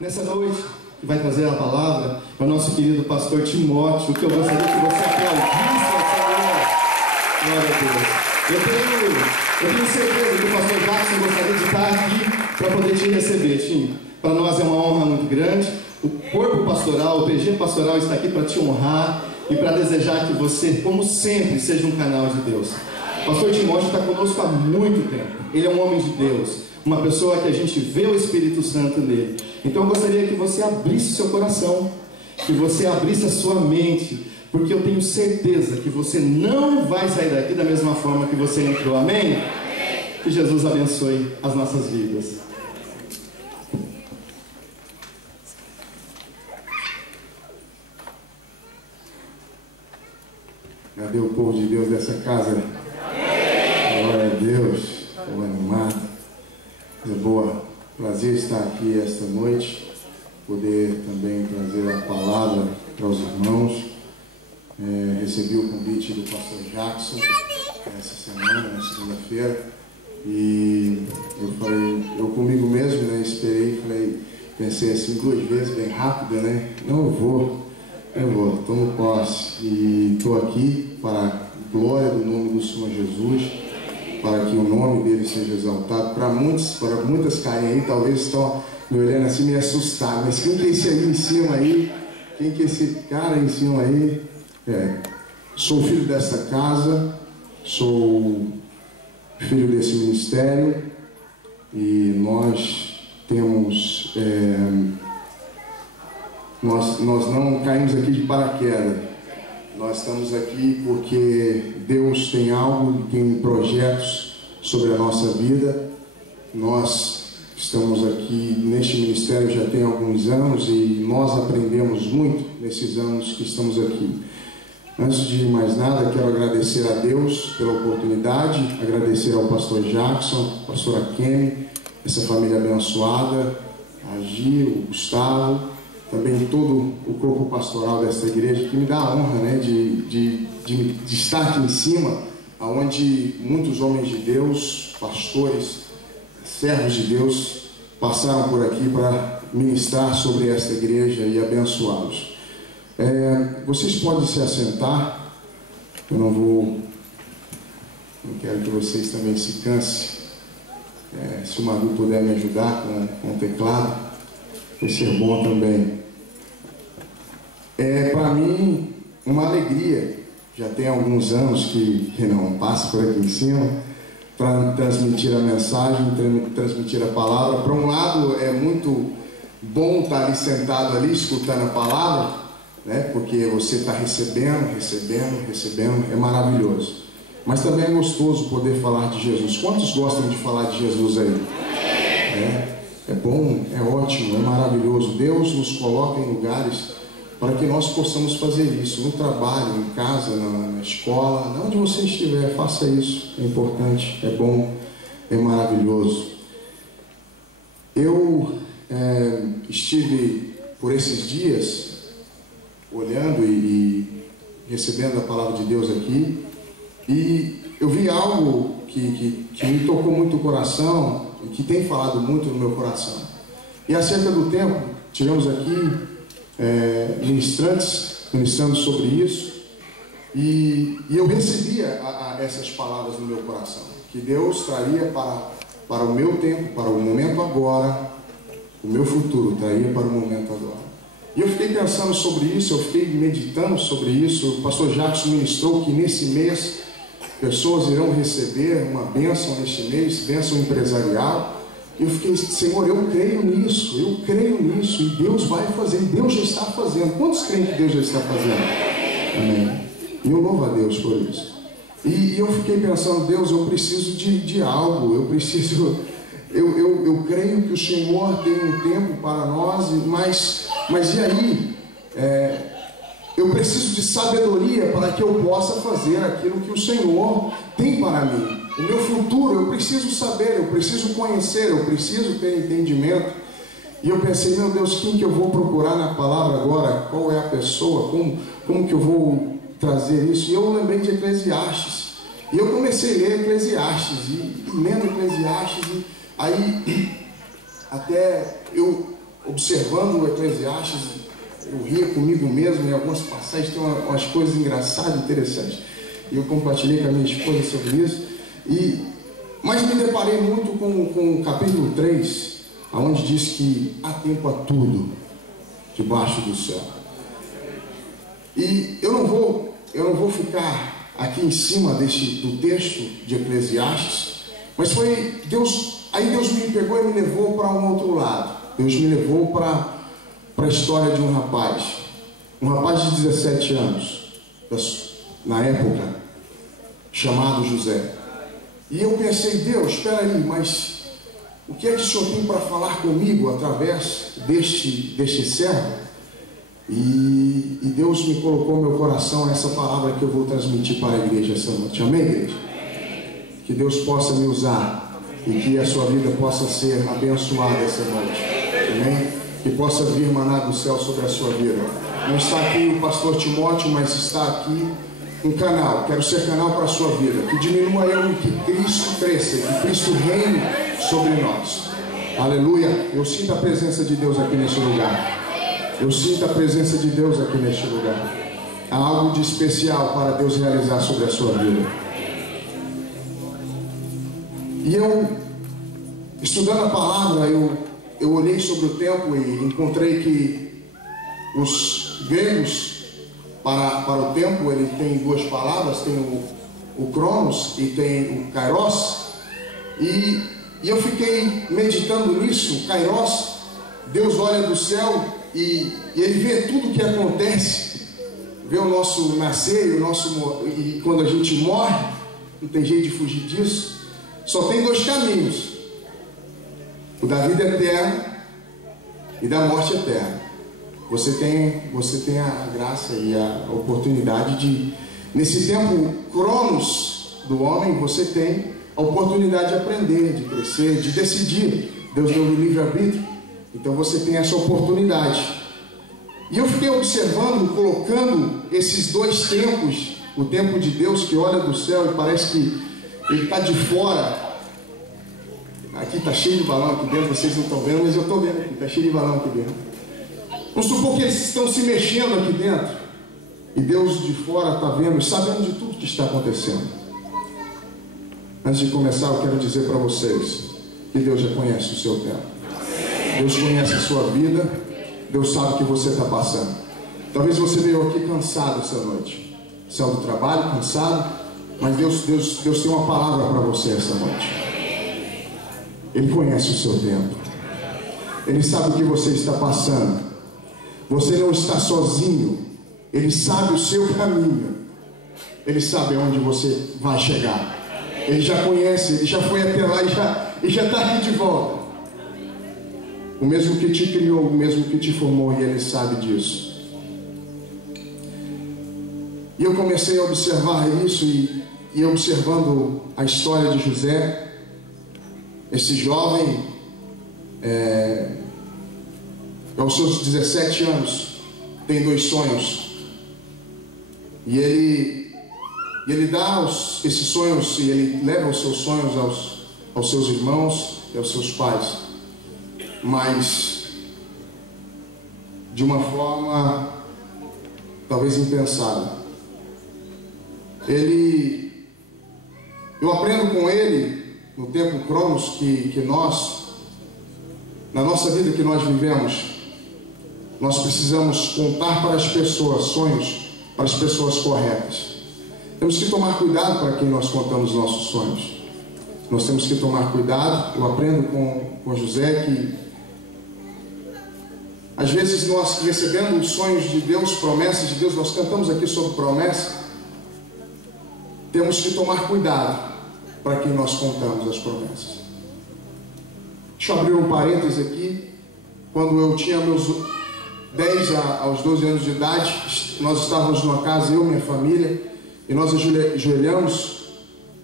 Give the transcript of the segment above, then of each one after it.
Nessa noite, que vai trazer a palavra, é o nosso querido pastor Timóteo, que eu gostaria que você aplaudisse ao Senhor. Glória a Deus. Eu tenho certeza que o pastor Jackson gostaria de estar aqui para poder te receber, Tim. Para nós é uma honra muito grande. O corpo pastoral, o PG pastoral está aqui para te honrar e para desejar que você, como sempre, seja um canal de Deus. O pastor Timóteo está conosco há muito tempo. Ele é um homem de Deus, uma pessoa que a gente vê o Espírito Santo nele. Então eu gostaria que você abrisse seu coração, que você abrisse a sua mente, porque eu tenho certeza que você não vai sair daqui da mesma forma que você entrou. Amém? Que Jesus abençoe as nossas vidas. Cadê o povo de Deus dessa casa? Glória a Deus. Estou animado. Coisa boa. Prazer estar aqui esta noite. Poder também trazer a palavra para os irmãos. Recebi o convite do pastor Jackson essa semana, na segunda-feira. E eu falei, eu comigo mesmo, né? Esperei, pensei assim 2 vezes, bem rápido, né? Não, eu vou, tomo posse. E estou aqui para a glória do nome do Senhor Jesus, para que o nome dele seja exaltado. Para muitas caem aí, talvez estão me olhando assim, me assustaram. Mas quem que é esse aí em cima aí? Quem que é esse cara em cima aí? Sou filho desta casa, sou filho desse ministério e nós temos... Nós não caímos aqui de paraquedas. Nós estamos aqui porque Deus tem algo, tem projetos sobre a nossa vida. Nós estamos aqui neste ministério já tem alguns anos e nós aprendemos muito nesses anos que estamos aqui. Antes de mais nada, quero agradecer a Deus pela oportunidade, agradecer ao pastor Jackson, a pastora Kemi, essa família abençoada, a Gi, o Gustavo, também todo o corpo pastoral dessa igreja, que me dá a honra, né, de estar aqui em cima, onde muitos homens de Deus, pastores, servos de Deus, passaram por aqui para ministrar sobre esta igreja e abençoá-los. Vocês podem se assentar, eu não quero que vocês também se cansem. Se o Madu puder me ajudar com o teclado, vai ser bom também. Para mim, uma alegria, já tem alguns anos que não passo por aqui em cima, para transmitir a mensagem, transmitir a palavra. Por um lado, é muito bom estar ali sentado ali, escutando a palavra, né? Porque você está recebendo, é maravilhoso. Mas também é gostoso poder falar de Jesus. Quantos gostam de falar de Jesus aí? É bom, é ótimo, é maravilhoso. Deus nos coloca em lugares para que nós possamos fazer isso, no trabalho, em casa, na escola, onde você estiver, faça isso. É importante, é bom, é maravilhoso. Eu estive por esses dias olhando e recebendo a palavra de Deus aqui, e eu vi algo que me tocou muito o coração e que tem falado muito no meu coração. E acerca do tempo, tivemos aqui ministrantes ministrando sobre isso, e eu recebia essas palavras no meu coração, que Deus traria para o meu tempo, para o momento agora, o meu futuro traria para o momento agora. E eu fiquei pensando sobre isso, eu fiquei meditando sobre isso. O pastor Jackson ministrou que nesse mês pessoas irão receber uma bênção neste mês, bênção empresarial. E eu fiquei, Senhor, eu creio nisso, e Deus vai fazer, Deus já está fazendo. Quantos creem que Deus já está fazendo? Amém. E eu louvo a Deus por isso. E eu fiquei pensando, Deus, eu preciso de algo, eu creio que o Senhor tem um tempo para nós, mas e aí? Eu preciso de sabedoria para que eu possa fazer aquilo que o Senhor tem para mim. O meu futuro, eu preciso saber, eu preciso conhecer, eu preciso ter entendimento. E eu pensei, meu Deus, quem que eu vou procurar na palavra agora? Qual é a pessoa? Como que eu vou trazer isso? E eu lembrei de Eclesiastes. E eu comecei a ler Eclesiastes, e lendo Eclesiastes, e aí até eu observando o Eclesiastes, eu ria comigo mesmo, em algumas passagens tem umas coisas engraçadas, interessantes. E eu compartilhei com a minha esposa sobre isso. Mas me deparei muito com o capítulo 3, onde diz que há tempo a tudo debaixo do céu. E eu não vou ficar aqui em cima do texto de Eclesiastes, mas foi Deus, aí Deus me pegou e me levou para um outro lado. Deus me levou para a história de um rapaz de 17 anos, na época, chamado José. E eu pensei, Deus, espera aí, mas o que é que o Senhor tem para falar comigo através deste servo? E Deus me colocou no meu coração essa palavra que eu vou transmitir para a igreja essa noite. Amém, igreja? Que Deus possa me usar e que a sua vida possa ser abençoada essa noite. Amém? Que possa vir maná do céu sobre a sua vida. Não está aqui o pastor Timóteo, mas está aqui um canal. Quero ser canal para a sua vida. Que diminua eu e que Cristo cresça, que Cristo reine sobre nós. Aleluia. Eu sinto a presença de Deus aqui neste lugar. Eu sinto a presença de Deus aqui neste lugar. Há algo de especial para Deus realizar sobre a sua vida. E eu, estudando a palavra, eu olhei sobre o tempo e encontrei que os gregos, para o tempo, ele tem duas palavras, tem o Cronos e tem o Kairos. E eu fiquei meditando nisso. Kairos, Deus olha do céu e ele vê tudo o que acontece, vê o nosso nascer e quando a gente morre, não tem jeito de fugir disso. Só tem dois caminhos: o da vida eterna e da morte eterna. Você tem a graça e a oportunidade de, nesse tempo Cronos do homem, você tem a oportunidade de aprender, de crescer, de decidir. Deus deu o livre-arbítrio, então você tem essa oportunidade. E eu fiquei observando, colocando esses dois tempos, o tempo de Deus que olha do céu e parece que ele está de fora. Aqui está cheio de balão aqui dentro, vocês não estão vendo, mas eu estou vendo aqui, está cheio de balão aqui dentro. Vamos supor que eles estão se mexendo aqui dentro e Deus de fora está vendo e sabendo de tudo que está acontecendo. Antes de começar, eu quero dizer para vocês que Deus já conhece o seu tempo. Deus conhece a sua vida. Deus sabe o que você está passando. Talvez você veio aqui cansado essa noite, saiu do trabalho cansado, mas Deus tem uma palavra para você essa noite. Ele conhece o seu tempo. Ele sabe o que você está passando. Você não está sozinho. Ele sabe o seu caminho. Ele sabe aonde você vai chegar. Ele já conhece, ele já foi até lá e já está aqui de volta. O mesmo que te criou, o mesmo que te formou, e ele sabe disso. E eu comecei a observar isso e observando a história de José, esse jovem, aos seus 17 anos, tem dois sonhos. E ele dá esses sonhos, e ele leva os seus sonhos aos seus irmãos e aos seus pais. Mas de uma forma talvez impensada. Eu aprendo com ele no tempo Cronos que nós, na nossa vida que nós vivemos, nós precisamos contar para as pessoas sonhos, para as pessoas corretas. Temos que tomar cuidado para quem nós contamos nossos sonhos. Nós temos que tomar cuidado. Eu aprendo com José que às vezes nós recebendo os sonhos de Deus, promessas de Deus, nós cantamos aqui sobre promessa. Temos que tomar cuidado para quem nós contamos as promessas. Deixa eu abrir um parênteses aqui. Quando eu tinha meus 10 aos 12 anos de idade, nós estávamos numa casa, eu e minha família, e nós ajoelhamos,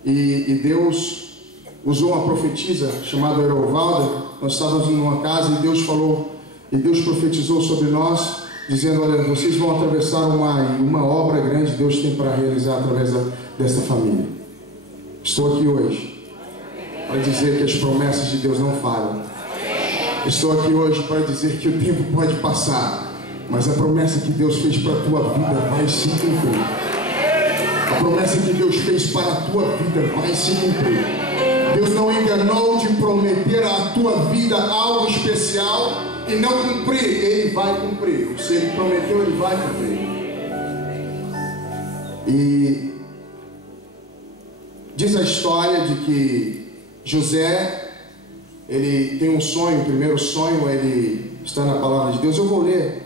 e Deus usou uma profetisa chamada Erovalda. Nós estávamos numa casa e Deus falou, e Deus profetizou sobre nós, dizendo: olha, vocês vão atravessar uma obra grande que Deus tem para realizar através desta família. Estou aqui hoje para dizer que as promessas de Deus não falham. Estou aqui hoje para dizer que o tempo pode passar, mas a promessa que Deus fez para a tua vida vai se cumprir. A promessa que Deus fez para a tua vida vai se cumprir. Deus não enganou de prometer à tua vida algo especial e não cumprir. Ele vai cumprir. Se Ele prometeu, Ele vai cumprir. E diz a história de que José, ele tem um sonho. O primeiro sonho, ele está na palavra de Deus. Eu vou ler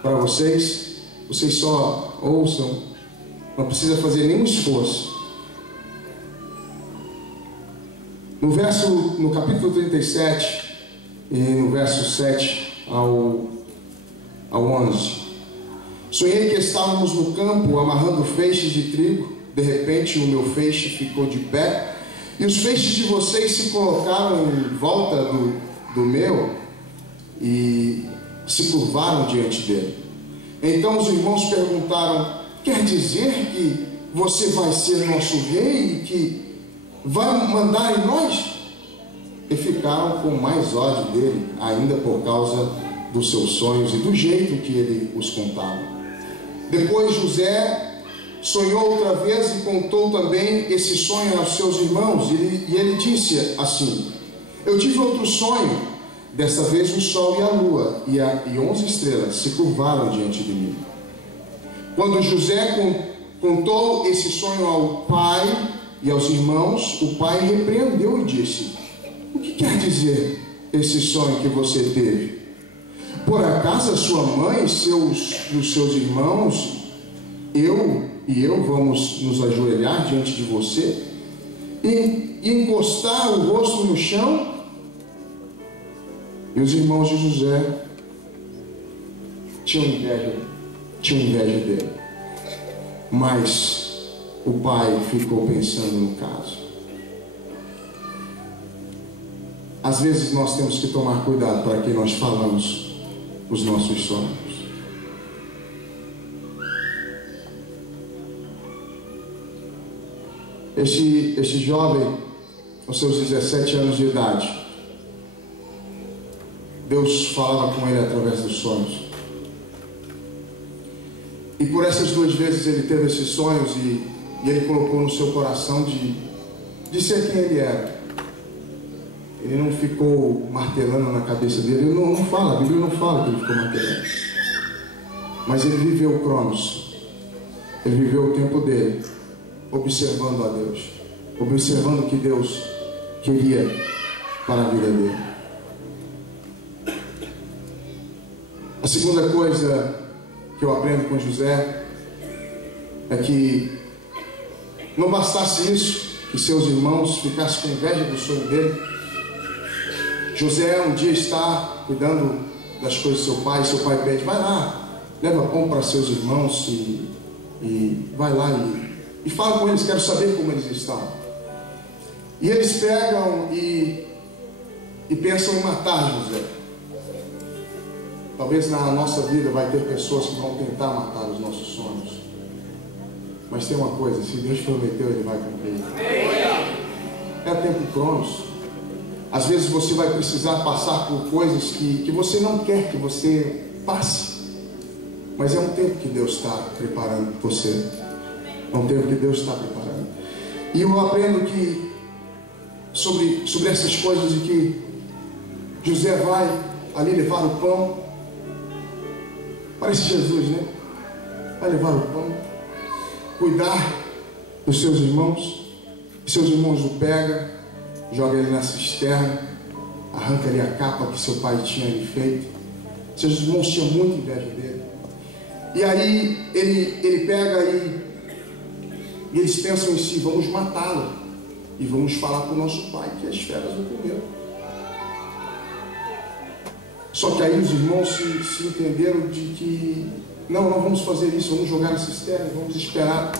para vocês. Vocês só ouçam. Não precisa fazer nenhum esforço. No capítulo 37 e no verso 7 ao 11. Sonhei que estávamos no campo amarrando feixes de trigo. De repente o meu feixe ficou de pé e os feixes de vocês se colocaram em volta do meu e se curvaram diante dele. Então os irmãos perguntaram: quer dizer que você vai ser nosso rei e que vai mandar em nós? E ficaram com mais ódio dele, ainda por causa dos seus sonhos e do jeito que ele os contava. Depois José sonhou outra vez e contou também esse sonho aos seus irmãos. E ele disse assim: eu tive outro sonho. Desta vez o sol e a lua e 11 estrelas se curvaram diante de mim. Quando José contou esse sonho ao pai e aos irmãos, o pai repreendeu e disse: o que quer dizer esse sonho que você teve? Por acaso a sua mãe e os seus irmãos, eu vamos nos ajoelhar diante de você e encostar o rosto no chão? E os irmãos de José tinham inveja dele. Mas o pai ficou pensando no caso. Às vezes nós temos que tomar cuidado para quem nós falamos os nossos sonhos. Este jovem, aos seus 17 anos de idade, Deus falava com ele através dos sonhos. E por essas duas vezes ele teve esses sonhos e ele colocou no seu coração de ser quem ele era. Ele não ficou martelando na cabeça dele. Ele não fala, a Bíblia não fala que ele ficou martelando. Mas ele viveu o Cronos. Ele viveu o tempo dele, observando a Deus, observando o que Deus queria para a vida dele. A segunda coisa que eu aprendo com José é que não bastasse isso, que seus irmãos ficassem com inveja do sonho dele. José um dia está cuidando das coisas do seu pai pede: vai lá, leva pão para seus irmãos e vai lá e fala com eles, quero saber como eles estão. E eles pegam e pensam em matar José. Talvez na nossa vida vai ter pessoas que vão tentar matar os nossos sonhos. Mas tem uma coisa: se Deus prometeu, Ele vai cumprir. É tempo Cronos. Às vezes você vai precisar passar por coisas que você não quer que você passe. Mas é um tempo que Deus está preparando você. É um tempo que Deus está preparando. E eu aprendo que sobre essas coisas, de que José vai ali levar o pão. Parece Jesus, né? Vai levar o pão, cuidar dos seus irmãos. Seus irmãos o pegam, joga ele na cisterna, arranca ali a capa que seu pai tinha lhe feito. Seus irmãos tinham muita inveja dele. E aí ele pega e eles pensam em si: vamos matá-lo e vamos falar para o nosso pai que as feras o comeram. Só que aí os irmãos se entenderam de que não vamos fazer isso, vamos jogar na cisterna, vamos esperar.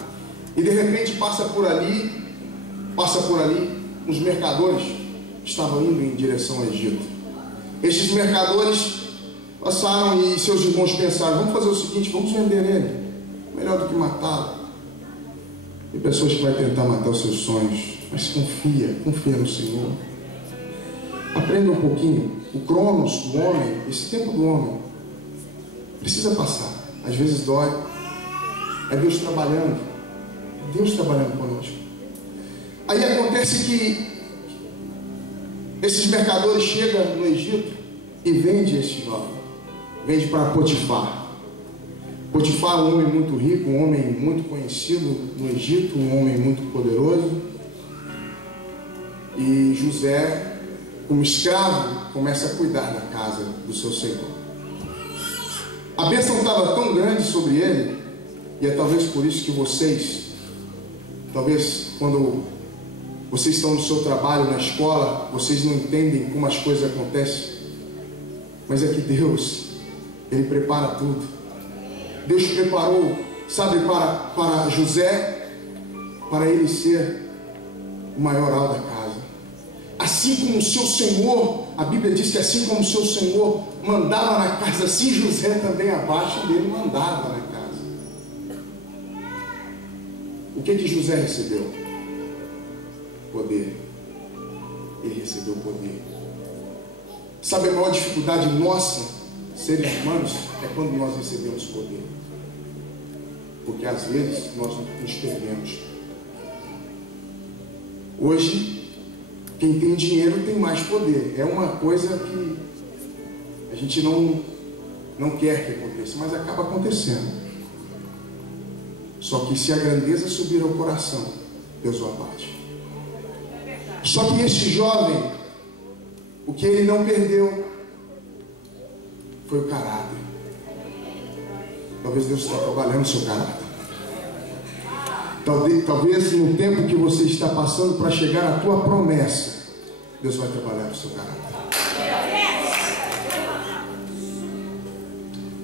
E de repente passa por ali, os mercadores estavam indo em direção ao Egito. Estes mercadores passaram e seus irmãos pensaram: vamos fazer o seguinte, vamos vender ele, melhor do que matá-lo. Tem pessoas que vão tentar matar os seus sonhos, mas confia no Senhor. Aprenda um pouquinho. O cronos do homem, esse tempo do homem, precisa passar. Às vezes dói. É Deus trabalhando. É Deus trabalhando conosco. Aí acontece que esses mercadores chegam no Egito e vendem esse jovem. Vende para Potifar. Potifar é um homem muito rico, um homem muito conhecido no Egito, um homem muito poderoso. E José, como escravo, começa a cuidar da casa do seu senhor. A bênção estava tão grande sobre ele, e é talvez por isso que vocês, talvez quando vocês estão no seu trabalho, na escola, vocês não entendem como as coisas acontecem, mas é que Deus, Ele prepara tudo. Deus preparou, sabe, para José, para ele ser o maioral da casa. Assim como o seu senhor, a Bíblia diz que assim como o seu senhor mandava na casa, assim José também abaixo dele mandava na casa. O que José recebeu? Poder. Ele recebeu poder. Sabe a maior dificuldade nossa, seres humanos, é quando nós recebemos poder. Porque às vezes nós nos perdemos. Hoje, quem tem dinheiro tem mais poder. É uma coisa que a gente não quer que aconteça, mas acaba acontecendo. Só que se a grandeza subir ao coração, Deus o abate. Só que este jovem, o que ele não perdeu foi o caráter. Talvez Deus está trabalhando o seu caráter. Talvez no tempo que você está passando para chegar à tua promessa, Deus vai trabalhar o seu caráter.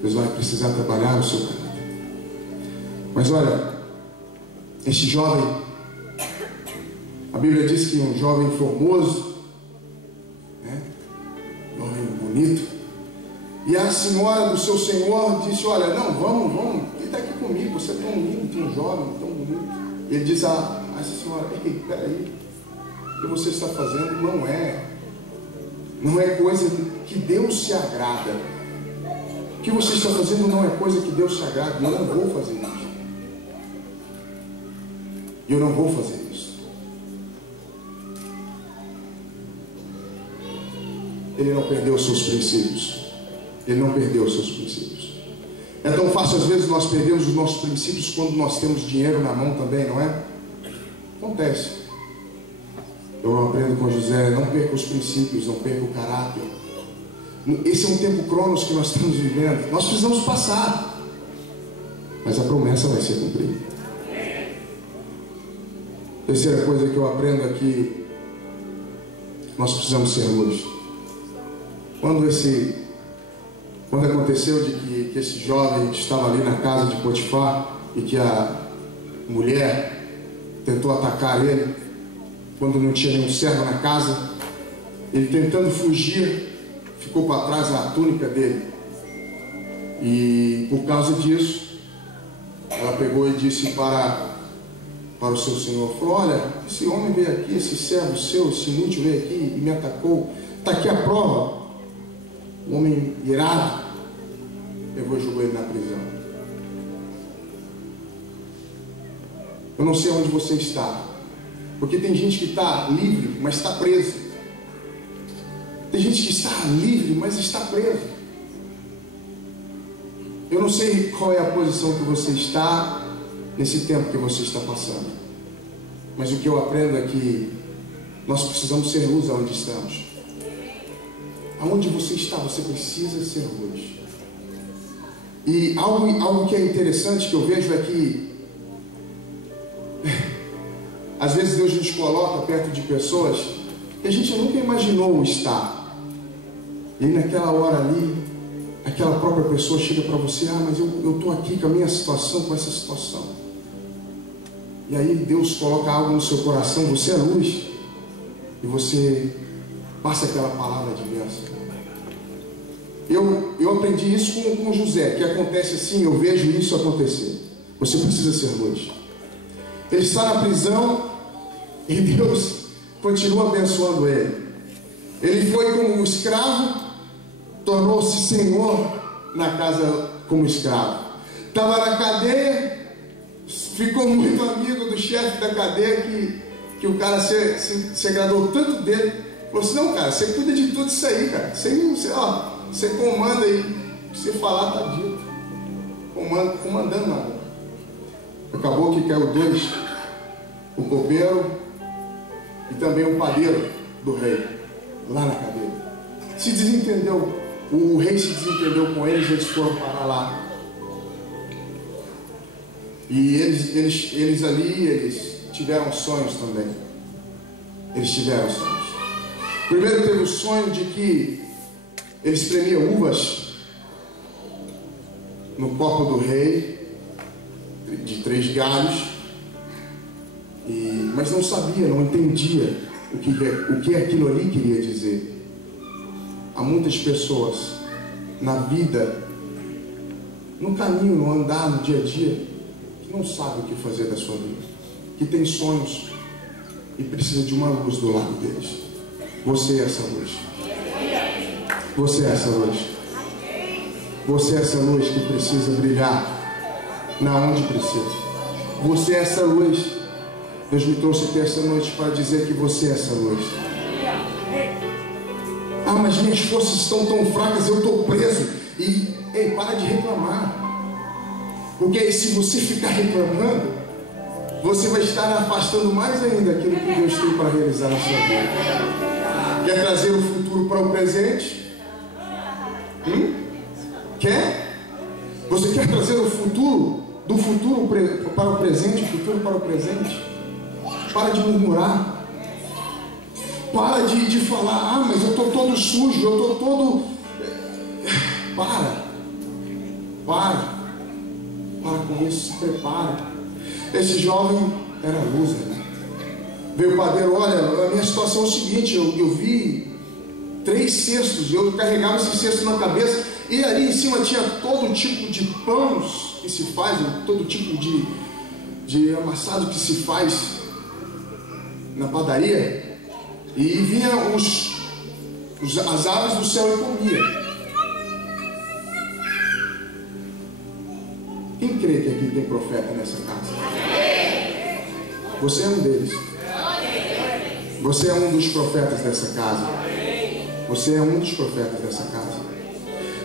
Deus vai precisar trabalhar o seu caráter. Mas olha, este jovem, a Bíblia diz que um jovem formoso, né? Um jovem bonito, e a senhora do seu senhor disse: olha, não, vamos, ele está aqui comigo, você é tão lindo, tão jovem, tão bonito. E ele diz a essa senhora: ei, peraí, o que você está fazendo não é coisa que Deus se agrada. O que você está fazendo não é coisa que Deus se agrada. Eu não vou fazer isso. Eu não vou fazer isso. Ele não perdeu os seus princípios. Ele não perdeu os seus princípios. É tão fácil às vezes nós perdemos os nossos princípios quando nós temos dinheiro na mão também, não é? Acontece. Eu aprendo com José: não perca os princípios, não perca o caráter. Esse é um tempo cronos que nós estamos vivendo. Nós precisamos passar, mas a promessa vai ser cumprida. Terceira coisa que eu aprendo aqui: nós precisamos ser luz. Quando aconteceu de que esse jovem estava ali na casa de Potifar e que a mulher tentou atacar ele, quando não tinha nenhum servo na casa, ele tentando fugir, ficou para trás a túnica dele. E por causa disso, ela pegou e disse para o seu senhor, falou: olha, esse homem veio aqui, esse servo seu, esse inútil veio aqui e me atacou. Está aqui a prova. O homem irado pegou e jogou ele na prisão. Eu não sei onde você está, porque tem gente que está livre, mas está preso. Tem gente que está livre, mas está preso. Eu não sei qual é a posição que você está nesse tempo que você está passando, mas o que eu aprendo é que nós precisamos ser luz aonde estamos. Aonde você está, você precisa ser luz. E algo que é interessante que eu vejo é que às vezes Deus nos coloca perto de pessoas que a gente nunca imaginou estar. E naquela hora ali, aquela própria pessoa chega para você: mas eu estou aqui com a minha situação, com essa situação. E aí Deus coloca algo no seu coração, você é luz, e você passa aquela palavra de bênção. Eu aprendi isso com José, que acontece assim, eu vejo isso acontecer. Você precisa ser luz. Ele está na prisão e Deus continua abençoando ele. Ele foi como escravo, tornou-se senhor na casa como escravo. Estava na cadeia, ficou muito amigo do chefe da cadeia, que o cara se agradou tanto dele. Falou assim: não, cara, você cuida de tudo isso aí, cara. Você comanda aí, se falar tá dito. Comandando nada. Acabou que caiu dois, o copeiro e também o padeiro do rei, lá na cadeia. Se desentendeu, o rei se desentendeu com eles foram parar lá. E eles ali tiveram sonhos também. Eles tiveram sonhos. Primeiro teve o sonho de que eles espremiam uvas no copo do rei, de 3 galhos, mas não sabia, não entendia o que aquilo ali queria dizer. Há muitas pessoas na vida, no caminho, no andar, no dia a dia, que não sabem o que fazer da sua vida, que tem sonhos e precisa de uma luz do lado deles. Você é essa luz. Você é essa luz. Você é essa luz que precisa brilhar na onde precisa. Você é essa luz. Deus me trouxe aqui essa noite para dizer que você é essa luz. Ah, mas minhas forças estão tão fracas, eu estou preso. Ei, para de reclamar. Porque aí, se você ficar reclamando, você vai estar afastando mais ainda aquilo que Deus tem para realizar na sua vida. Quer trazer o futuro para o presente? Quer? Você quer trazer o futuro, do futuro para o presente, o futuro para o presente? Para de murmurar. Para de falar: ah, mas eu estou todo sujo, eu estou todo... Para com isso, se prepara. Esse jovem era loser, né? Veio o padeiro: olha, a minha situação é o seguinte, eu vi 3 cestos, eu carregava esse cesto na cabeça, e ali em cima tinha todo tipo de pães que se faz, todo tipo de amassado que se faz na padaria, e vinha as aves do céu e comia. Quem crê que aqui tem profeta nessa casa? Você é um deles. Você é um dos profetas dessa casa. Você é um dos profetas dessa casa.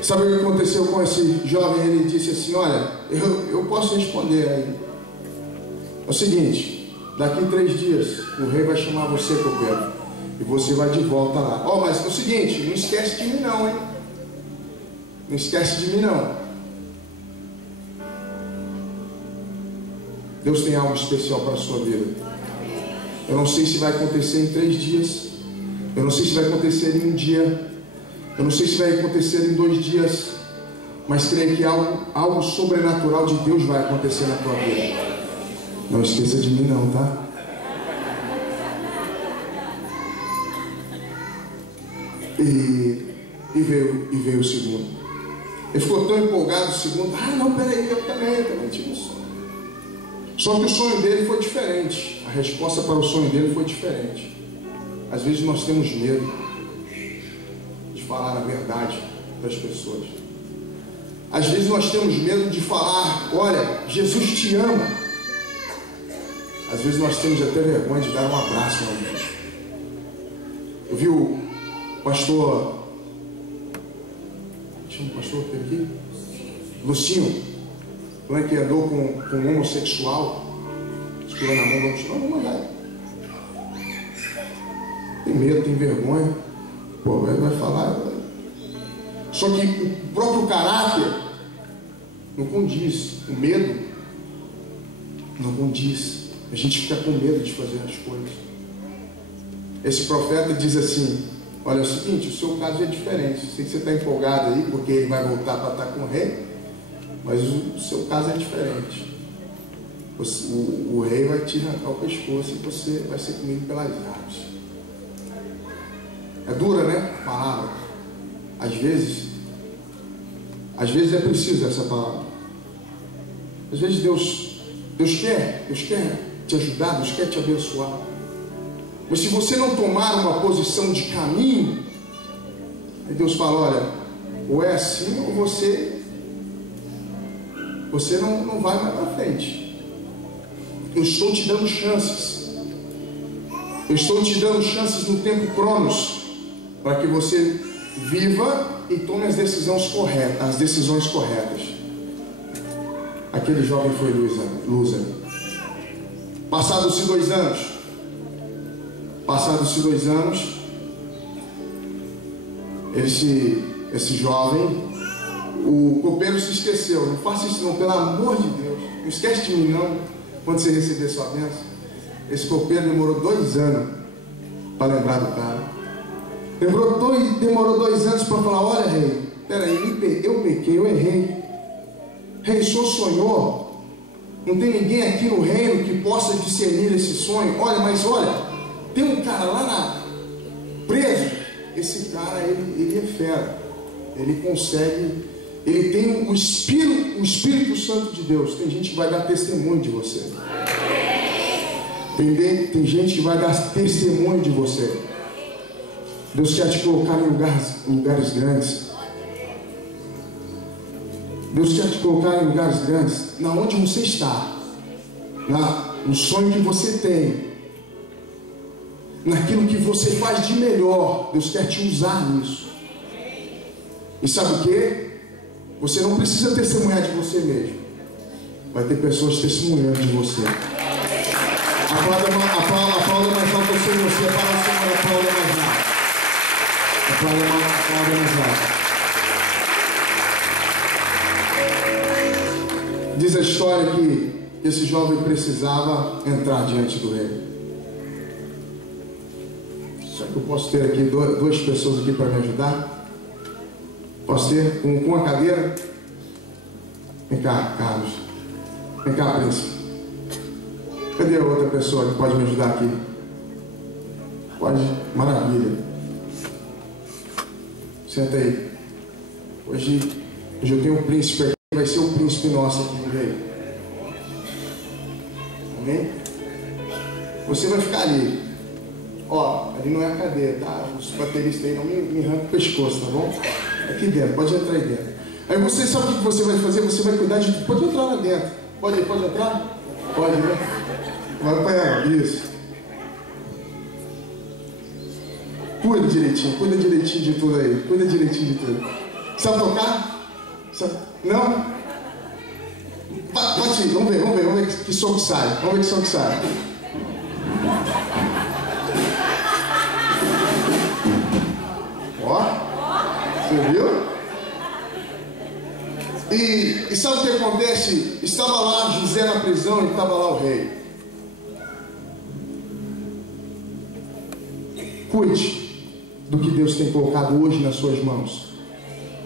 Sabe o que aconteceu com esse jovem? Ele disse assim: olha, eu posso responder aí. É o seguinte: daqui 3 dias o rei vai chamar você, copeiro, e você vai de volta lá. Ó, mas é o seguinte, não esquece de mim não, hein? Não esquece de mim não. Deus tem algo especial para a sua vida. Eu não sei se vai acontecer em 3 dias. Eu não sei se vai acontecer em 1 dia. Eu não sei se vai acontecer em 2 dias. Mas creio que algo sobrenatural de Deus vai acontecer na tua vida. Não esqueça de mim não, tá? E veio o segundo. Ele ficou tão empolgado, o segundo: ah, não, peraí, eu também tive um sonho. Só que o sonho dele foi diferente. A resposta para o sonho dele foi diferente. Às vezes nós temos medo de falar a verdade das pessoas. Às vezes nós temos medo de falar: olha, Jesus te ama. Às vezes nós temos até vergonha de dar um abraço a alguém. Eu vi o pastor... Chama o pastor que tem aqui? Lucinho. Não é que andou com um homossexual, segurando na mão do homossexual, não mandar. Tem medo, tem vergonha. Pô, vai falar. Só que o próprio caráter não condiz. O medo não condiz. A gente fica com medo de fazer as coisas. Esse profeta diz assim: olha, é o seguinte, o seu caso é diferente. Sei que você está empolgado aí, porque ele vai voltar para estar com o rei. Mas o seu caso é diferente. O rei vai te arrancar o pescoço e você vai ser comido pelas aves. É dura, né? A palavra. Às vezes é preciso essa palavra. Às vezes Deus quer te ajudar, Deus quer te abençoar. Mas se você não tomar uma posição de caminho, aí Deus fala, olha, ou é assim ou você não vai mais para frente. Eu estou te dando chances. Eu estou te dando chances no tempo Cronos, para que você viva e tome as decisões corretas. Aquele jovem foi loser. Passados-se 2 anos, esse jovem, o copeiro se esqueceu. Não faça isso não, pelo amor de Deus. Não esquece de mim não, quando você receber sua bênção. Esse copeiro demorou 2 anos para lembrar do cara. Demorou 2 anos para falar, olha rei, peraí, eu pequei, eu errei. Rei, o senhor sonhou? Não tem ninguém aqui no reino que possa discernir esse sonho? Olha, tem um cara lá preso. Esse cara, ele é fera. Ele consegue, ele tem o Espírito Santo de Deus. Tem gente que vai dar testemunho de você. Tem gente que vai dar testemunho de você. Deus quer te colocar em lugares grandes. Deus quer te colocar em lugares grandes, na onde você está, no sonho que você tem, naquilo que você faz de melhor. Deus quer te usar nisso. E sabe o que? Você não precisa testemunhar de você mesmo. Vai ter pessoas testemunhando de você. Aplauda mais alto ao Senhor. Você para o Senhor, aplauda mais alto. Aplauda mais alto. Diz a história que esse jovem precisava entrar diante do rei. Só que eu posso ter aqui 2 pessoas aqui para me ajudar? Posso ter? Com uma cadeira? Vem cá, Carlos. Vem cá, príncipe. Cadê a outra pessoa que pode me ajudar aqui? Pode? Maravilha. Senta aí. Hoje eu tenho um príncipe aqui. Vai ser o príncipe nosso aqui, rei. Amém? Você vai ficar ali. Ó, ali não é a cadeira, tá? Os bateristas aí não me arrancam o pescoço, tá bom? Aqui dentro, pode entrar aí dentro. Aí você sabe o que você vai fazer? Você vai cuidar de... Pode entrar lá dentro. Pode entrar? Pode, né? Vai apanhar, isso. Cuida direitinho de tudo aí. Cuida direitinho de tudo. Sabe tocar? Sabe? Não? Pode ir, vamos ver que som que sai. Ó, você viu? E sabe o que acontece? Estava lá José na prisão e estava lá o rei. Cuide do que Deus tem colocado hoje nas suas mãos.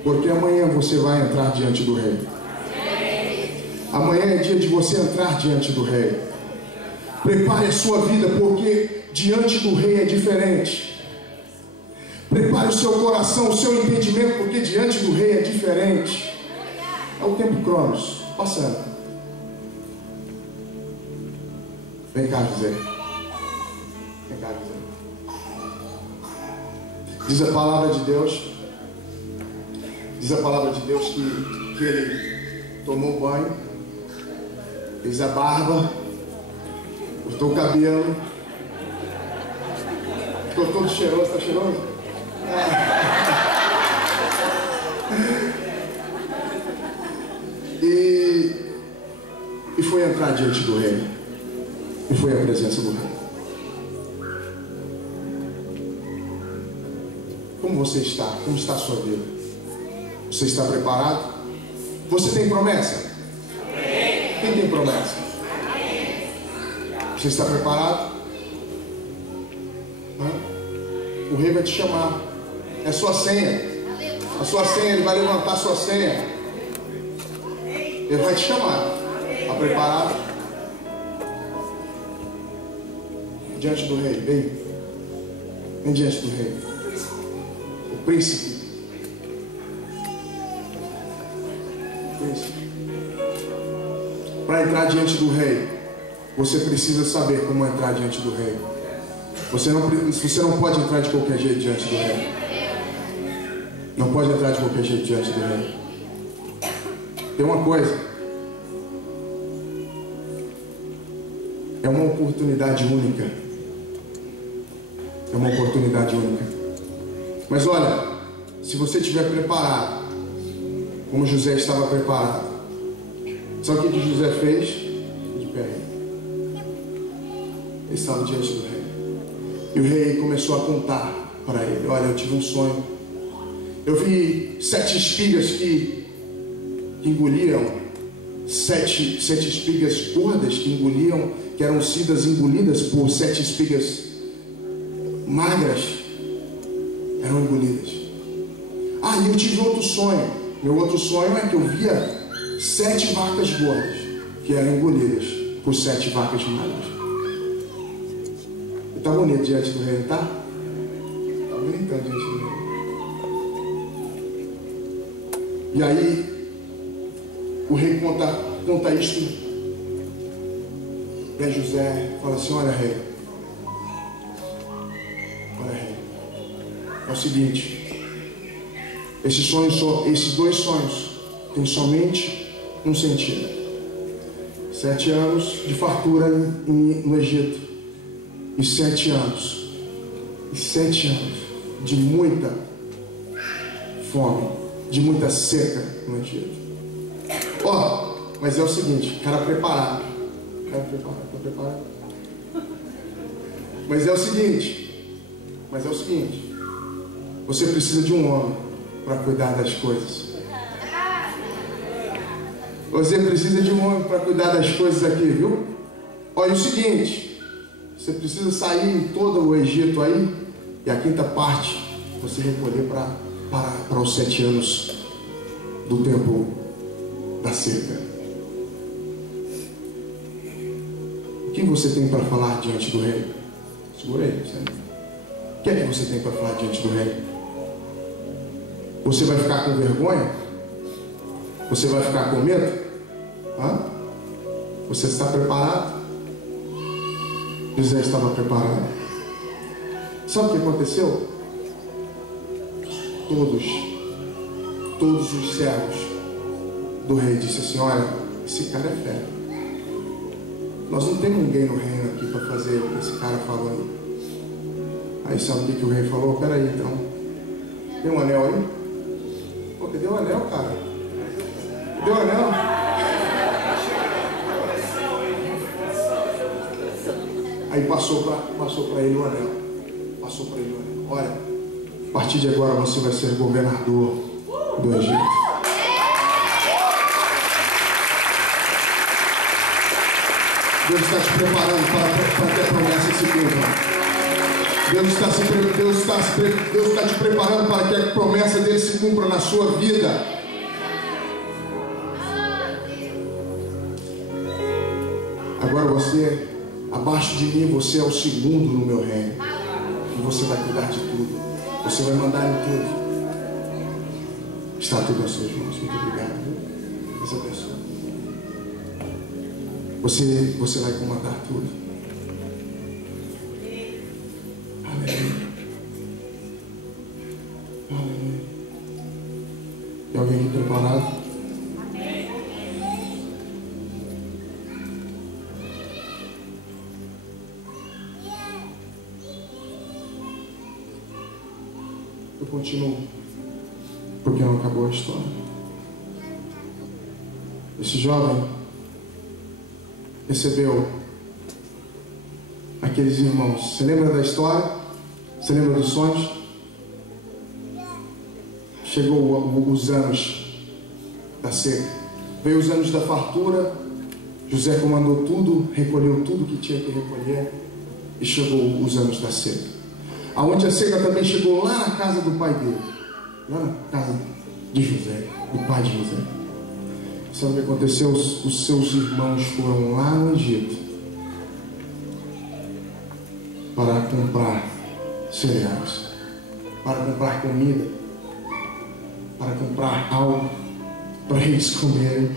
Porque amanhã você vai entrar diante do rei. Amanhã é dia de você entrar diante do rei. Prepare a sua vida, porque diante do rei é diferente. Prepare o seu coração, o seu entendimento, porque diante do rei é diferente. É o tempo Cronos, passando. Vem cá, José. Vem cá, José. Diz a palavra de Deus. Diz a palavra de Deus que ele tomou banho, fez a barba, cortou o cabelo, ficou todo cheiroso. Tá cheiroso? E foi entrar diante do rei. E foi à presença do rei. Como você está? Como está a sua vida? Você está preparado? Você tem promessa? Quem tem promessa? Você está preparado? O rei vai te chamar. É sua senha. A sua senha, ele vai levantar a sua senha. Ele vai te chamar. Está preparado? Diante do rei. Vem. Vem diante do rei. O príncipe. Para entrar diante do rei, você precisa saber como entrar diante do rei. Você não pode entrar de qualquer jeito diante do rei. Não pode entrar de qualquer jeito diante do rei. Tem uma coisa. É uma oportunidade única. É uma oportunidade única. Mas olha, se você estiver preparado, como José estava preparado, sabe o que José fez? De pé. Ele estava diante do rei. E o rei começou a contar para ele: olha, eu tive um sonho. Eu vi 7 espigas que engoliam, 7 espigas gordas que engoliam, que eram sidas engolidas por 7 espigas magras, eram engolidas. Ah, e eu tive outro sonho. Meu outro sonho é que eu via 7 vacas gordas que eram engolidas por 7 vacas magras. Está bonito diante do rei, tá? Está bonitão diante do rei. E aí, o rei conta isto para José. Fala assim: olha, rei. Olha, rei. É o seguinte. Esses 2 sonhos têm somente um sentido. 7 anos de fartura no Egito. E 7 anos de muita fome, de muita seca no Egito. Ó, mas é o seguinte, cara preparado. Tá preparado? Mas é o seguinte, você precisa de um homem para cuidar das coisas. Você precisa de um homem para cuidar das coisas aqui, viu? Olha, o seguinte. Você precisa sair em todo o Egito aí, e a 5ª parte você recolher para os 7 anos do tempo da seca. O que você tem para falar diante do rei? Segura aí, você. O que é que você tem para falar diante do rei? Você vai ficar com vergonha? Você vai ficar com medo? Hã? Você está preparado? José estava preparado. Sabe o que aconteceu? Todos os servos do rei disse assim: olha, esse cara é fera. Nós não temos ninguém no reino aqui para fazer o que esse cara falou aí. Aí sabe o que o rei falou? Peraí, então, tem um anel aí? Pô, cadê o anel, cara? Cadê o anel? Aí passou para ele o anel. Olha, a partir de agora você vai ser governador do Egito. Deus está te preparando para que a promessa se cumpra. Deus está te preparando para que a promessa dele se cumpra na sua vida. Agora você, abaixo de mim, você é o segundo no meu reino. E você vai cuidar de tudo. Você vai mandar em tudo. Está tudo nas suas mãos. Muito obrigado. Essa pessoa. Você vai comandar tudo. Aleluia. Aleluia. Tem alguém aqui preparado? Eu continuo, porque não acabou a história. Esse jovem recebeu aqueles irmãos. Você lembra da história? Você lembra dos sonhos? Chegou os anos da seca, veio os anos da fartura. José comandou tudo, recolheu tudo que tinha que recolher, e chegou os anos da seca. Aonde a seca também chegou lá na casa do pai dele, lá na casa de José, do pai de José. Sabe o que aconteceu? Os seus irmãos foram lá no Egito para comprar cereais, para comprar comida, para comprar algo para eles comerem.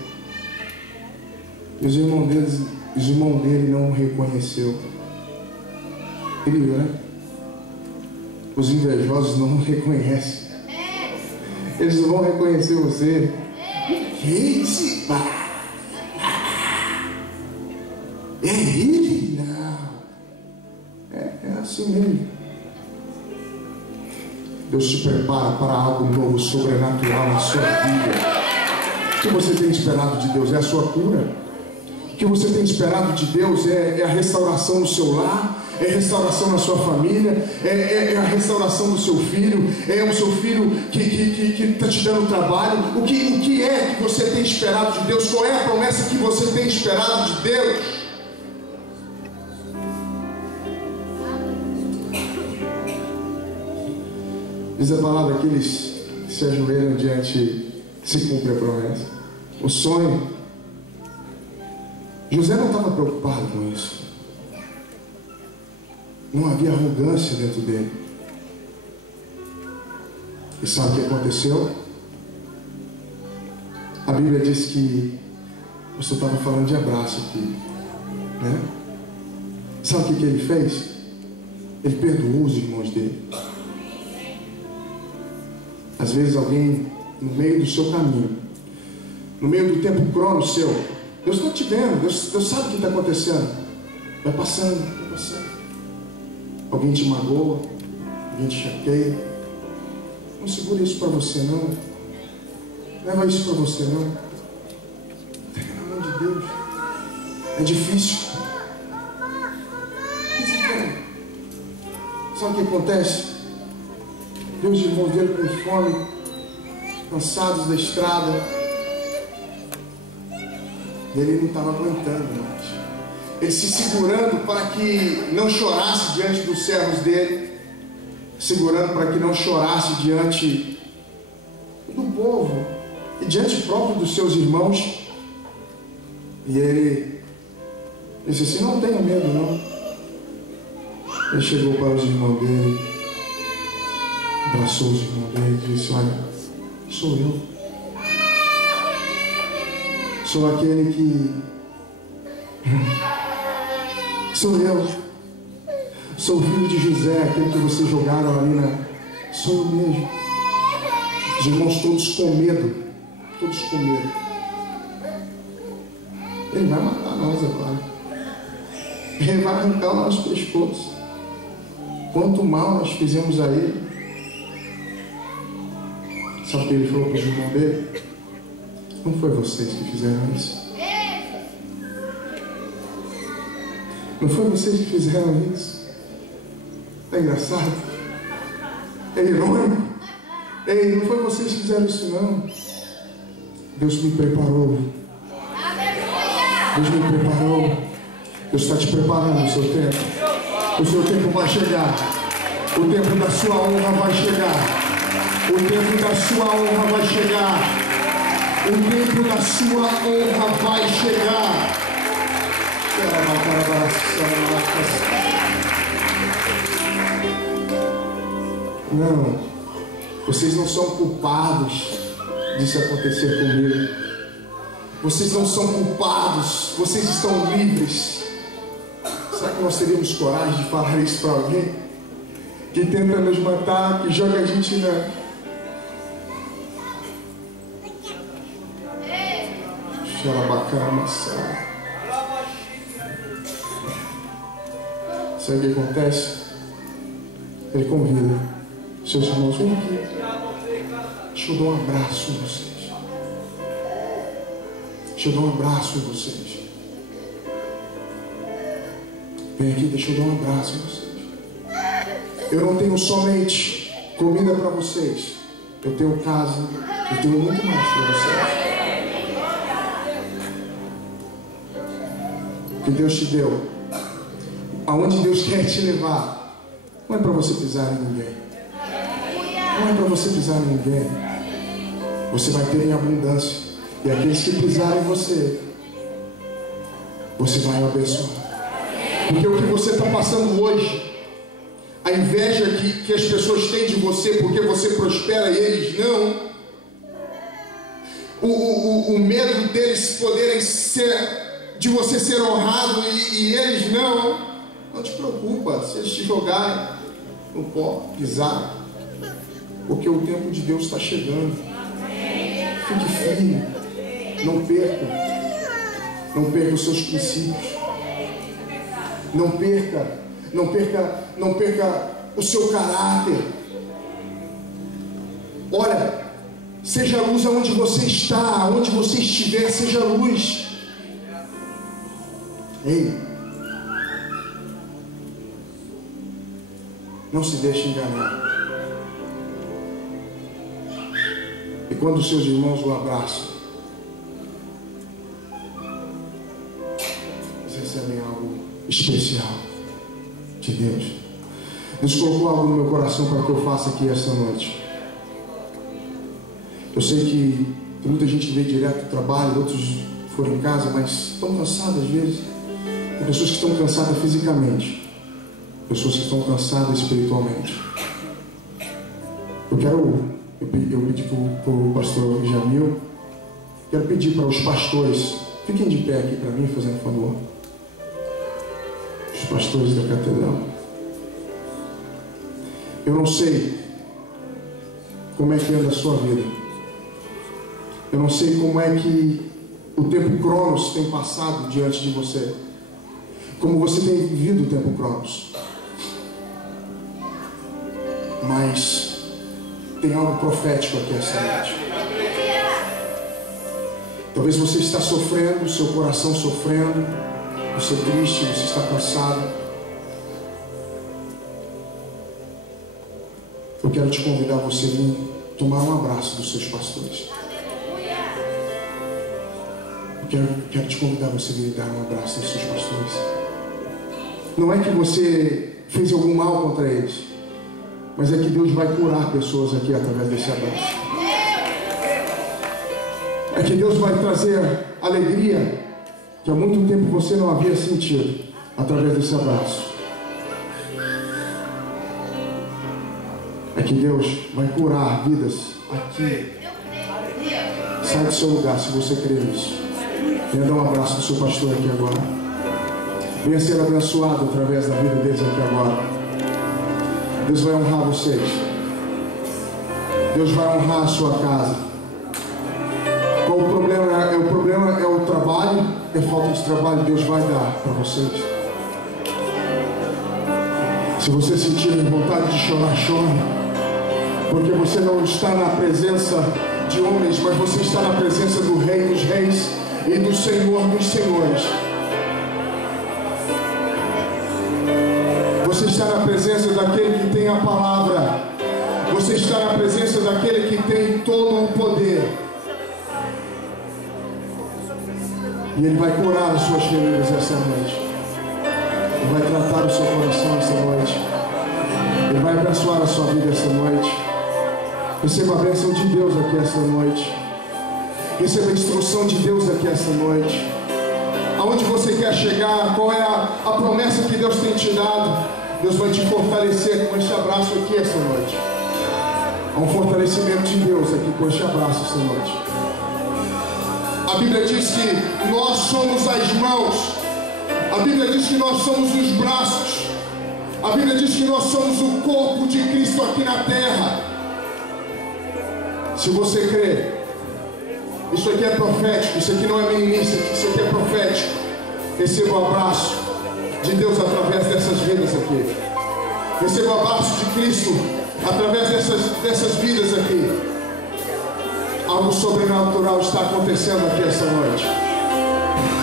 E os irmãos dele não o reconheceu. Incrível, né? os invejosos não reconhecem. Eles não vão reconhecer você. Esse é ele? Não. É assim mesmo. Deus te prepara para algo novo, sobrenatural na sua vida. O que você tem esperado de Deus? É a sua cura. O que você tem esperado de Deus é a restauração no seu lar, é a restauração na sua família, é a restauração do seu filho, é o seu filho que está te dando trabalho. O que é que você tem esperado de Deus? Qual é a promessa que você tem esperado de Deus? Diz a palavra que eles se ajoelham diante, se cumpre a promessa. O sonho. José não estava preocupado com isso. Não havia arrogância dentro dele. E sabe o que aconteceu? A Bíblia diz que você estava falando de abraço aqui, né? Sabe o que ele fez? Ele perdoou os irmãos dele. Às vezes alguém no meio do seu caminho, no meio do tempo crono seu, Deus está te vendo, Deus sabe o que está acontecendo. Vai passando, vai passando. Alguém te magoa, alguém te chateia. Não segura isso para você não. Leva isso para você não. Pega na mão de Deus. É difícil. Sabe o que acontece? Deus e os irmãos dele com fome, cansados da estrada. E ele não estava aguentando mais. Ele se segurando para que não chorasse diante dos servos dele, segurando para que não chorasse diante do povo e diante próprio dos seus irmãos. E ele disse assim: não tenha medo não. Ele chegou para os irmãos dele, abraçou os irmãos dele e disse: olha, sou eu. Sou aquele que... Sou eu. Sou o filho de José, aquele que vocês jogaram ali na... Sou eu mesmo. Os irmãos todos com medo. Todos com medo. Ele vai matar nós agora. Ele vai arrancar o nosso pescoço. Quanto mal nós fizemos a ele. Sabe o que ele falou para os irmãos dele? Não foi vocês que fizeram isso. Não foi vocês que fizeram isso. É engraçado. É irônico. Ei, não foi vocês que fizeram isso não. Deus me preparou. Deus me preparou. Deus está te preparando o seu tempo. O seu tempo vai chegar. O tempo da sua honra vai chegar. O tempo da sua honra vai chegar. O tempo da sua honra vai chegar. Não, vocês não são culpados disso acontecer comigo. Vocês não são culpados, vocês estão livres. Será que nós teríamos coragem de falar isso para alguém que tenta nos matar, que joga a gente na... Sabe o que acontece? Ele convida seus irmãos: vem aqui, deixa eu dar um abraço em vocês. Deixa eu dar um abraço em vocês. Vem aqui, deixa eu dar um abraço em vocês. Eu não tenho somente comida para vocês, eu tenho casa, eu tenho muito mais para vocês. Que Deus te deu, aonde Deus quer te levar, não é para você pisar em ninguém. Não é para você pisar em ninguém. Você vai ter em abundância. E aqueles que pisarem em você, você vai abençoar. Porque o que você está passando hoje, a inveja que as pessoas têm de você porque você prospera e eles não, o medo deles poderem ser... de você ser honrado e eles não te preocupa. Se eles te jogarem, no pó, pisar, porque o tempo de Deus está chegando. Fique firme, não perca os seus princípios, não perca o seu caráter. Olha, seja luz aonde você está, aonde você estiver, seja luz. Ei, não se deixe enganar. E quando os seus irmãos o abraçam, eles recebem algo especial de Deus. Deus colocou algo no meu coração para que eu faça aqui esta noite. Eu sei que tem muita gente que veio direto do trabalho, outros foram em casa, mas estão cansados às vezes. Tem pessoas que estão cansadas fisicamente, pessoas que estão cansadas espiritualmente. Eu pedi para o pastor Jamil, quero pedir para os pastores, fiquem de pé aqui para mim, fazendo favor. Os pastores da catedral. Eu não sei como é que anda a sua vida. Eu não sei como é que o tempo Cronos tem passado diante de você. Como você tem vivido o tempo Cronos. Mas tem algo profético aqui essa noite. Talvez você está sofrendo, seu coração sofrendo, você é triste, você está cansado. Eu quero te convidar a você vir tomar um abraço dos seus pastores. Eu quero te convidar a você vir dar um abraço dos seus pastores. Não é que você fez algum mal contra eles, mas é que Deus vai curar pessoas aqui através desse abraço. É que Deus vai trazer alegria que há muito tempo você não havia sentido através desse abraço. É que Deus vai curar vidas aqui. Sai do seu lugar se você crê nisso. Venha dar um abraço do seu pastor aqui agora. Venha ser abençoado através da vida deles aqui agora. Deus vai honrar vocês. Deus vai honrar a sua casa. Qual o problema? O problema é o trabalho, é falta de trabalho. Deus vai dar para vocês. Se você sentir vontade de chorar, chore. Porque você não está na presença de homens, mas você está na presença do Rei dos Reis e do Senhor dos Senhores. Você está na presença daquele que tem a palavra. Você está na presença daquele que tem todo o poder. E Ele vai curar as suas feridas essa noite. Ele vai tratar o seu coração essa noite. Ele vai abençoar a sua vida essa noite. Receba a bênção de Deus aqui essa noite. Receba a instrução de Deus aqui essa noite. Aonde você quer chegar, qual é a promessa que Deus tem te dado, Deus vai te fortalecer com este abraço aqui essa noite. Há um fortalecimento de Deus aqui com este abraço essa noite. A Bíblia diz que nós somos as mãos. A Bíblia diz que nós somos os braços. A Bíblia diz que nós somos o corpo de Cristo aqui na terra. Se você crê, isso aqui é profético, isso aqui não é meninice, isso aqui é profético. Receba o abraço de Deus através dessas vidas aqui. Receba o abraço de Cristo através dessas vidas aqui. Algo sobrenatural está acontecendo aqui essa noite.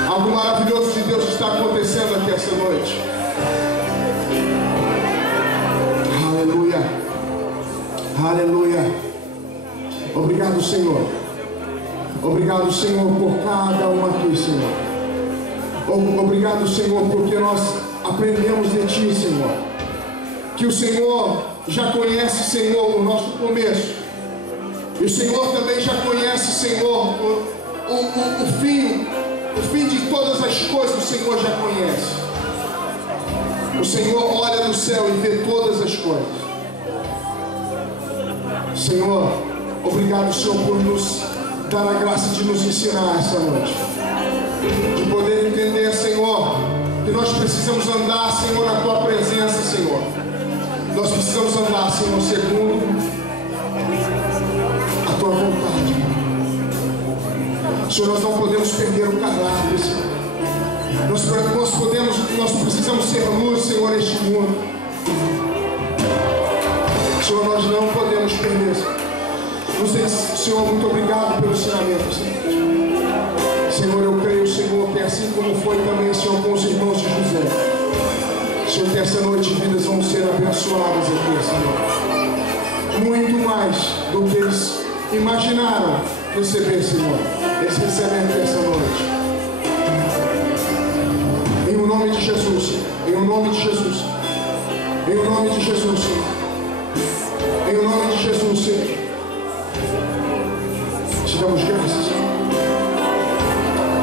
Algo maravilhoso de Deus está acontecendo aqui essa noite. Aleluia. Aleluia. Obrigado, Senhor. Obrigado, Senhor, por cada um aqui, Senhor. Obrigado, Senhor, porque nós aprendemos de Ti, Senhor. Que o Senhor já conhece, Senhor, o nosso começo. E o Senhor também já conhece, Senhor, o fim de todas as coisas, o Senhor já conhece. O Senhor olha do céu e vê todas as coisas. Senhor, obrigado, Senhor, por nos dar a graça de nos ensinar essa noite. De poder entender, Senhor, que nós precisamos andar, Senhor, na Tua presença, Senhor. Nós precisamos andar, Senhor, segundo a tua vontade. Senhor, nós não podemos perder o caráter, Senhor. Nós precisamos ser luz, Senhor, neste mundo. Senhor, nós não podemos perder. Senhor, muito obrigado pelo ensinamento, Senhor. Senhor, eu creio, Senhor, que assim como foi também, Senhor, com os irmãos de José, Senhor, que essa noite vidas vão ser abençoadas aqui, Senhor. Muito mais do que eles imaginaram receber, Senhor. Eles recebem aqui essa noite. Em o nome de Jesus, Senhor. Em o nome de Jesus. Em o nome de Jesus, Senhor. Em o nome de Jesus, Senhor. Te damos graças, Senhor.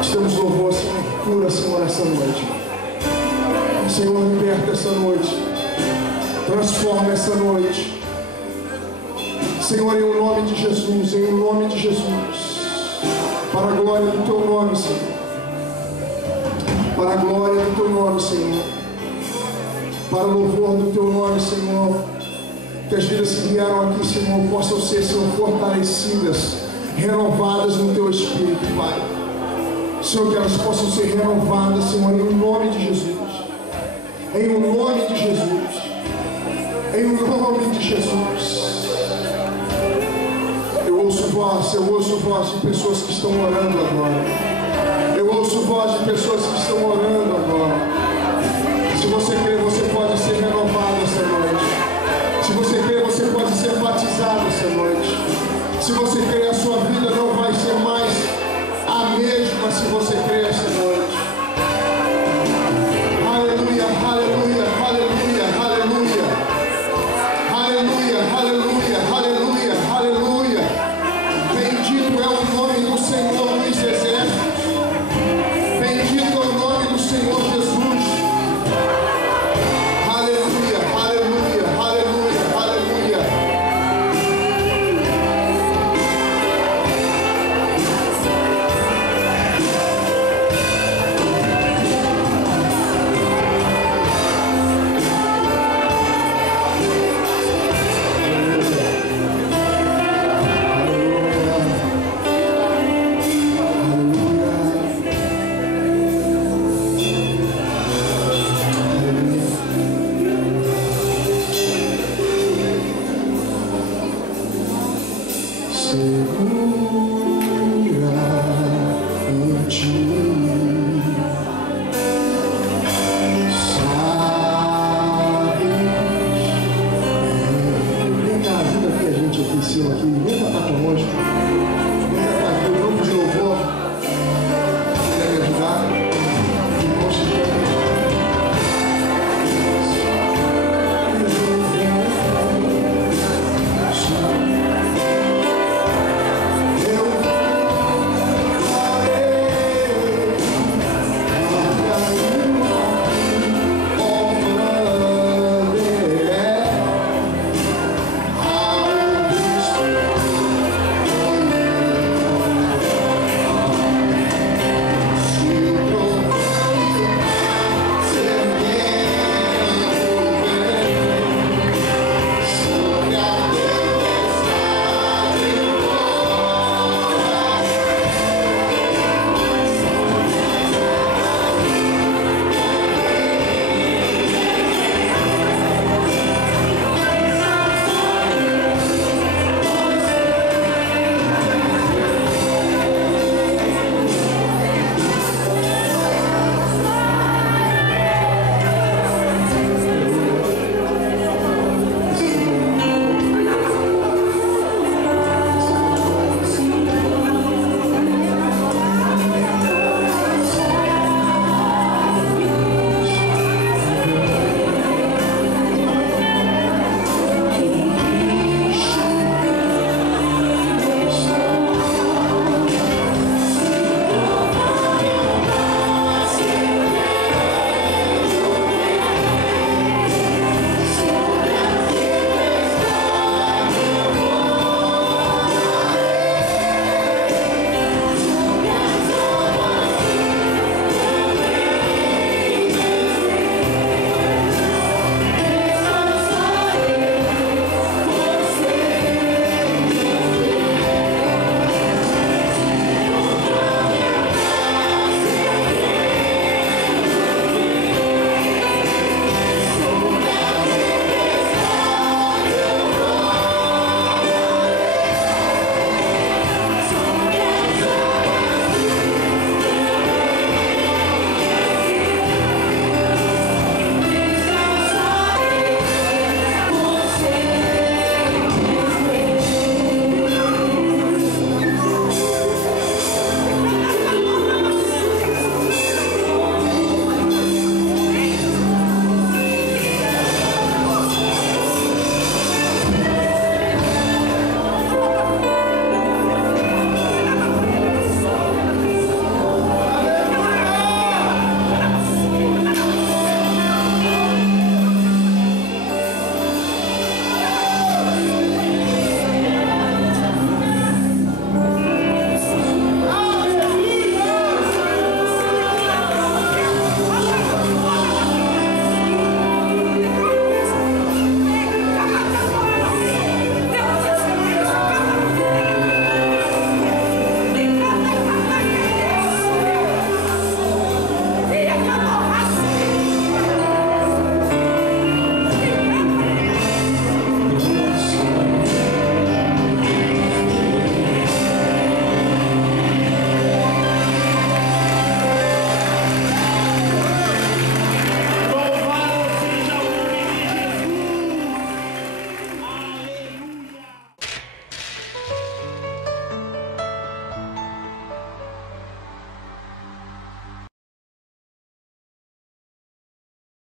Te damos louvor, Senhor. Cura, Senhor, essa noite. Senhor, liberta essa noite. Transforma essa noite. Senhor, em o nome de Jesus. Em o nome de Jesus. Para a glória do teu nome, Senhor. Para a glória do teu nome, Senhor. Para o louvor do teu nome, Senhor. Que as vidas que vieram aqui, Senhor, possam ser, Senhor, fortalecidas, renovadas no teu Espírito, Pai. Senhor, que elas possam ser renovadas, Senhor, em nome de Jesus. Em o nome de Jesus. Em o nome de Jesus. Eu ouço voz de pessoas que estão orando agora. Eu ouço voz de pessoas que estão orando agora. Se você crê, você pode ser renovado essa noite. Se você crê, você pode ser batizado essa noite. Se você crê, a sua vida não vai ser mais a mesma se você crê essa noite. Aleluia, aleluia, aleluia, aleluia. Aleluia, aleluia, aleluia, aleluia. Bendito é o nome do Senhor dos exércitos. Bendito é o nome do Senhor Jesus. Aleluia, aleluia, aleluia, aleluia. Aqui, vem cantar conosco.